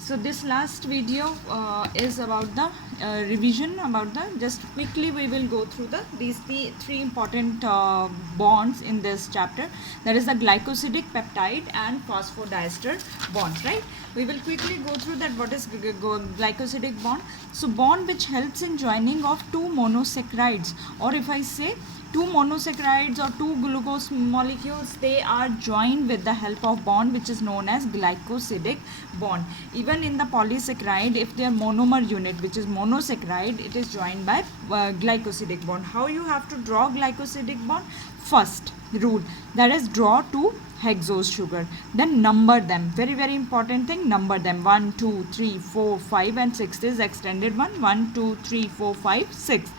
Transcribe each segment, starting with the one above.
So this last video is about the revision about the, just quickly we will go through the three important bonds in this chapter. That is the glycosidic, peptide and phosphodiester bonds, right? We will quickly go through that. What is glycosidic bond? So bond which helps in joining of two monosaccharides, or if I say two monosaccharides or two glucose molecules, they are joined with the help of bond which is known as glycosidic bond. Even in the polysaccharide, if their monomer unit which is monosaccharide, it is joined by glycosidic bond. How you have to draw glycosidic bond? First rule, that is draw two hexose sugar, then number them. Very very important thing, number them. 1 2 3 4 5 and 6 is extended one. 1 2 3 4 5 6.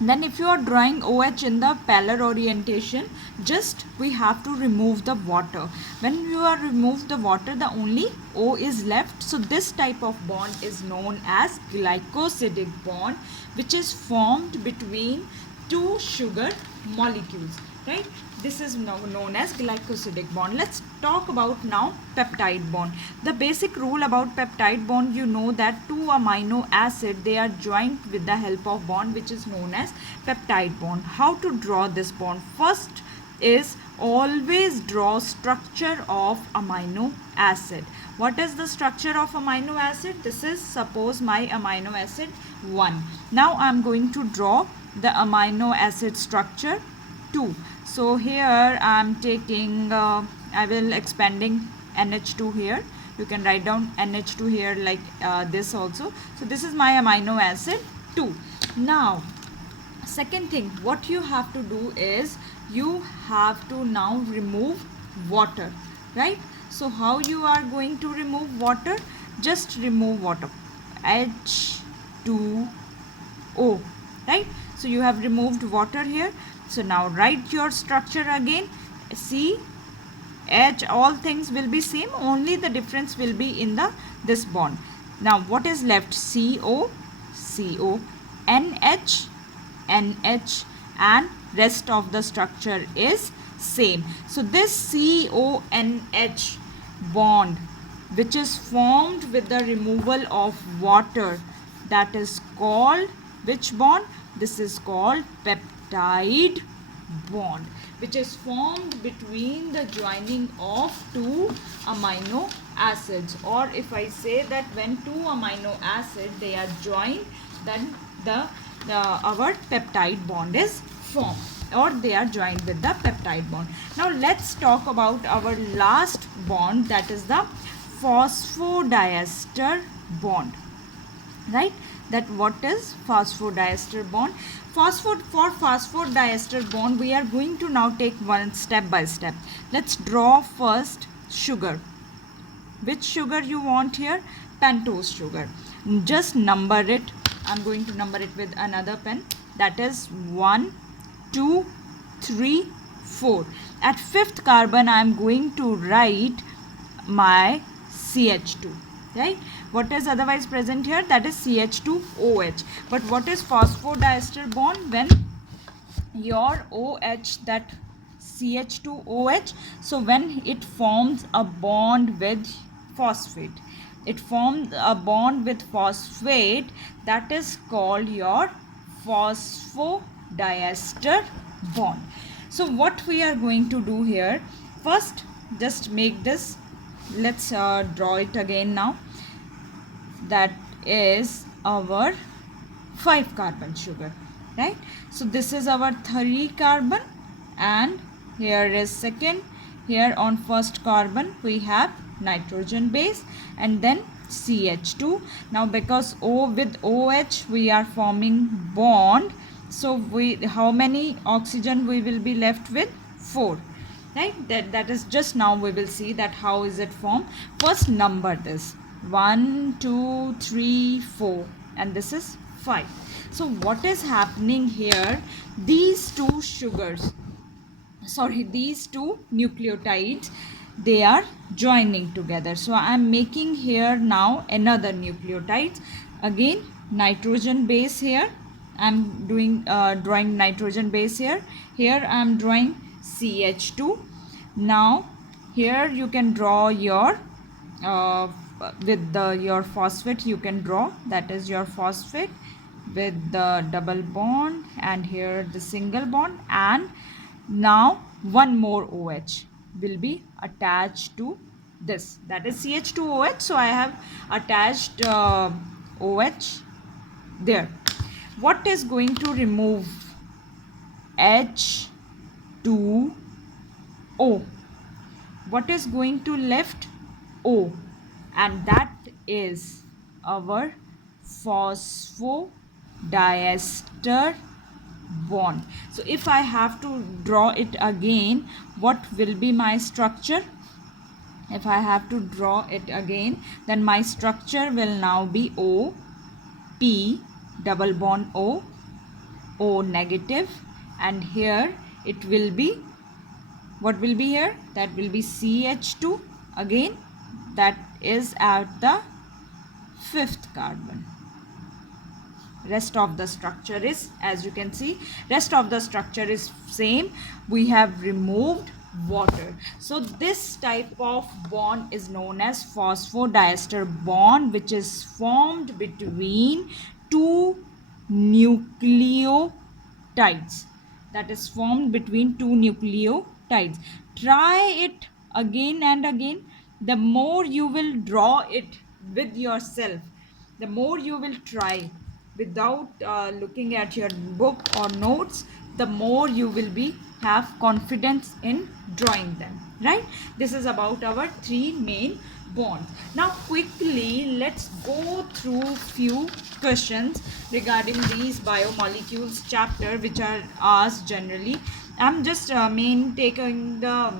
Then if you are drawing OH in the polar orientation, just we have to remove the water. When you are remove the water, the only O is left. So this type of bond is known as glycosidic bond, which is formed between two sugar molecules, right? This is now known as glycosidic bond. Let's talk about now peptide bond. The basic rule about peptide bond, you know that two amino acid, they are joined with the help of bond which is known as peptide bond. How to draw this bond? First is always draw structure of amino acid. What is the structure of amino acid? This is, suppose, my amino acid 1. Now I am going to draw the amino acid structure 2. So here I am taking, I will expanding NH2 here. You can write down NH2 here like this also. So this is my amino acid 2. Now, second thing, what you have to do is you have to now remove water, right? So how you are going to remove water? Just remove water, H2O, right? So you have removed water here. So now write your structure again. C, H, all things will be same, only the difference will be in the this bond. Now what is left? CO, CO, NH, NH, and rest of the structure is same. So this CONH bond which is formed with the removal of water, that is called which bond? This is called peptide bond, which is formed between the joining of two amino acids. Or if I say that when two amino acids they are joined, then our peptide bond is formed, or they are joined with the peptide bond. Now let's talk about our last bond, that is the phosphodiester bond, right? That what is phosphodiester bond? For phosphodiester bond, we are going to now take one step by step. Let's draw first sugar. Which sugar you want here? Pentose sugar. Just number it. I'm going to number it with another pen. That is 1 2 3 4. At fifth carbon I am going to write my CH2, right? What is otherwise present here? That is CH2OH. But what is phosphodiester bond? When your OH, that CH2OH, so when it forms a bond with phosphate, it forms a bond with phosphate, that is called your phosphodiester bond. So what we are going to do here, first just make this, let's draw it again now. That is our 5 carbon sugar, right? So this is our 3 carbon, and here is second. Here on first carbon we have nitrogen base and then CH2. Now because O with OH we are forming bond, so we, how many oxygen we will be left with? 4, right? That is just now we will see that how is it formed. First number this 1 2 3 4 and this is 5. So what is happening here? These two sugars, sorry, these two nucleotides, they are joining together. So I am making here now another nucleotide. Again nitrogen base here. I am doing drawing nitrogen base here. Here I am drawing CH2. Now here you can draw your with your phosphate you can draw, that is your phosphate with the double bond and here the single bond, and now one more OH will be attached to this, that is CH2OH. So I have attached OH there. What is going to remove? H2O. What is going to left? O, and that is our phosphodiester bond. So if I have to draw it again, what will be my structure? If I have to draw it again, then my structure will now be O, P, double bond O, O negative, and here it will be, what will be here? That will be CH2 again, that is at the 5th carbon. Rest of the structure is, as you can see, rest of the structure is same. We have removed water. So this type of bond is known as phosphodiester bond, which is formed between two nucleotides. That is formed between two nucleotides. Try it again and again. The more you will draw it with yourself, the more you will try without looking at your book or notes, the more you will be have confidence in drawing them, right? This is about our three main bonds. Now quickly let's go through few questions regarding these biomolecules chapter which are asked generally. I'm just taking the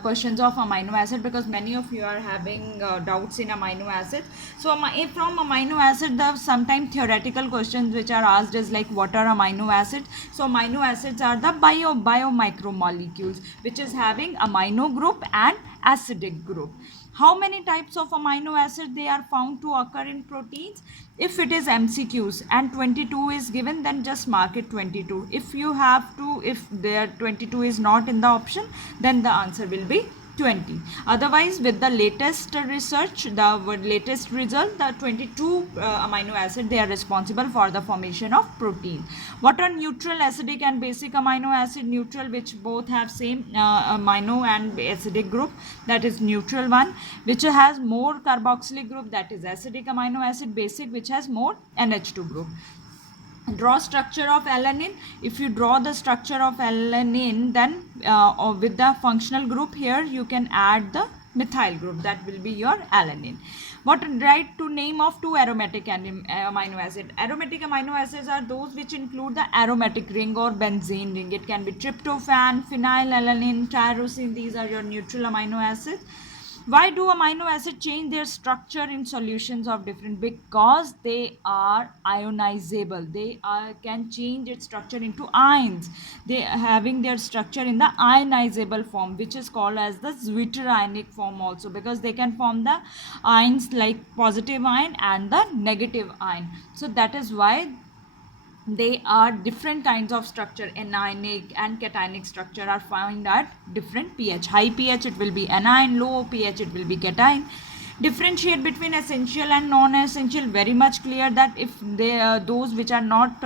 questions of amino acid because many of you are having doubts in amino acids. So from amino acid, the sometimes theoretical questions which are asked is like, what are amino acids? So amino acids are the biomicromolecules which is having amino group and acidic group. How many types of amino acids they are found to occur in proteins? If it is MCQs and 22 is given, then just mark it 22. If you have to, if there 22 is not in the option, then the answer will be 20. Otherwise, with the latest research, the latest result, the 22 amino acid, they are responsible for the formation of protein. What are neutral, acidic and basic amino acid? Neutral, which both have same amino and acidic group, that is neutral one. Which has more carboxylic group, that is acidic amino acid. Basic, which has more NH2 group. Draw structure of alanine. If you draw the structure of alanine, then with the functional group here you can add the methyl group, that will be your alanine. What write to name of two aromatic amino acid? Aromatic amino acids are those which include the aromatic ring or benzene ring. It can be tryptophan, phenylalanine, tyrosine. These are your neutral amino acids. Why do amino acids change their structure in solutions of different? Because they are ionizable. They can change its structure into ions. They are having their structure in the ionizable form, which is called as the zwitterionic form also, because they can form the ions like positive ion and the negative ion. So that is why they are different kinds of structure. Anionic and cationic structure are found at different pH. High pH it will be anion, low pH it will be cation. Differentiate between essential and non-essential. Very much clear that if they those which are not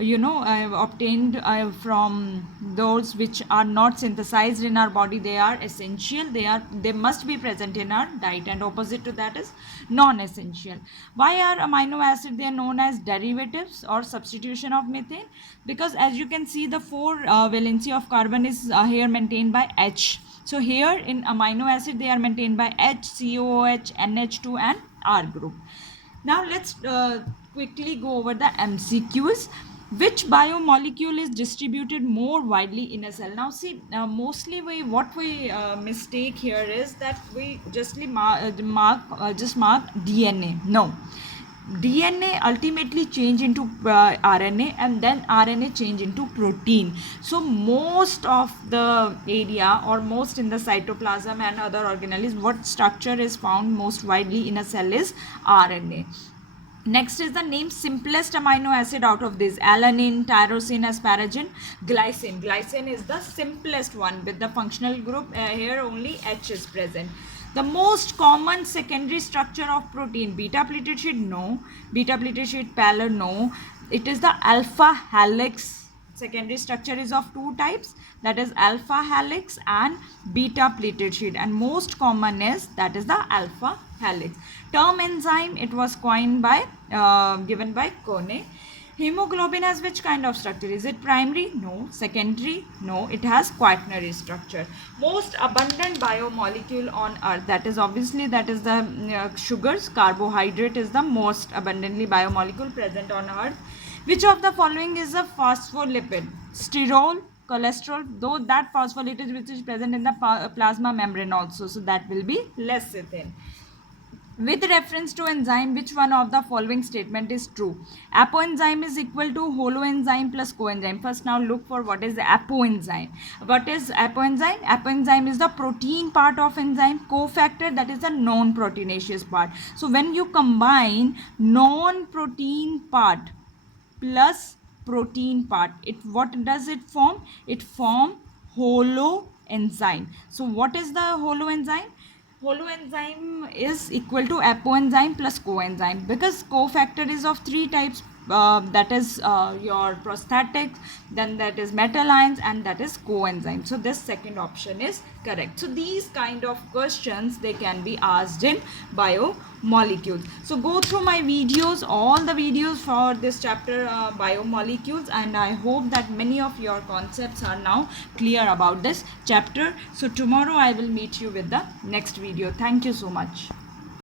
obtained from those which are not synthesized in our body, they are essential. They must be present in our diet, and opposite to that is non-essential. Why are amino acids, they are known as derivatives or substitution of methane? Because as you can see, the 4 valency of carbon is here maintained by H. So here in amino acid they are maintained by H, COOH, NH2 and R group. Now let's quickly go over the MCQs. Which biomolecule is distributed more widely in a cell? Now see, mostly what we mistake here is that we just mark DNA. No, DNA ultimately change into RNA, and then RNA change into protein. So most of the area, or most in the cytoplasm and other organelles, what structure is found most widely in a cell is RNA. Next is the name simplest amino acid out of this: alanine, tyrosine, asparagine, glycine. Glycine is the simplest one with the functional group. Here only H is present. The most common secondary structure of protein, beta pleated sheet, no. Beta pleated sheet pallor, no. It is the alpha helix. Secondary structure is of two types, that is alpha helix and beta pleated sheet, and most common is that is the alpha helix. Term enzyme, it was coined by given by Kone. Hemoglobin has which kind of structure? Is it primary? No. Secondary? No. It has quaternary structure. Most abundant biomolecule on earth, that is obviously that is the sugars. Carbohydrate is the most abundantly biomolecule present on earth. Which of the following is a phospholipid? Sterol, cholesterol, though that phospholipid which is present in the plasma membrane also, so that will be lecithin. With reference to enzyme, which one of the following statement is true? Apoenzyme is equal to holoenzyme plus coenzyme. First, now look for what is the apoenzyme. What is apoenzyme? Apoenzyme is the protein part of enzyme. Cofactor, that is the non-proteinaceous part. So when you combine non-protein part plus protein part, what does it form? It form holoenzyme. So what is the holoenzyme? Holoenzyme is equal to apoenzyme plus coenzyme, because cofactor is of three types, that is your prosthetics, then that is metal ions, and that is coenzyme. So this second option is correct. So these kind of questions, they can be asked in biomolecules. So go through my videos, all the videos for this chapter biomolecules, and I hope that many of your concepts are now clear about this chapter. So tomorrow I will meet you with the next video. Thank you so much.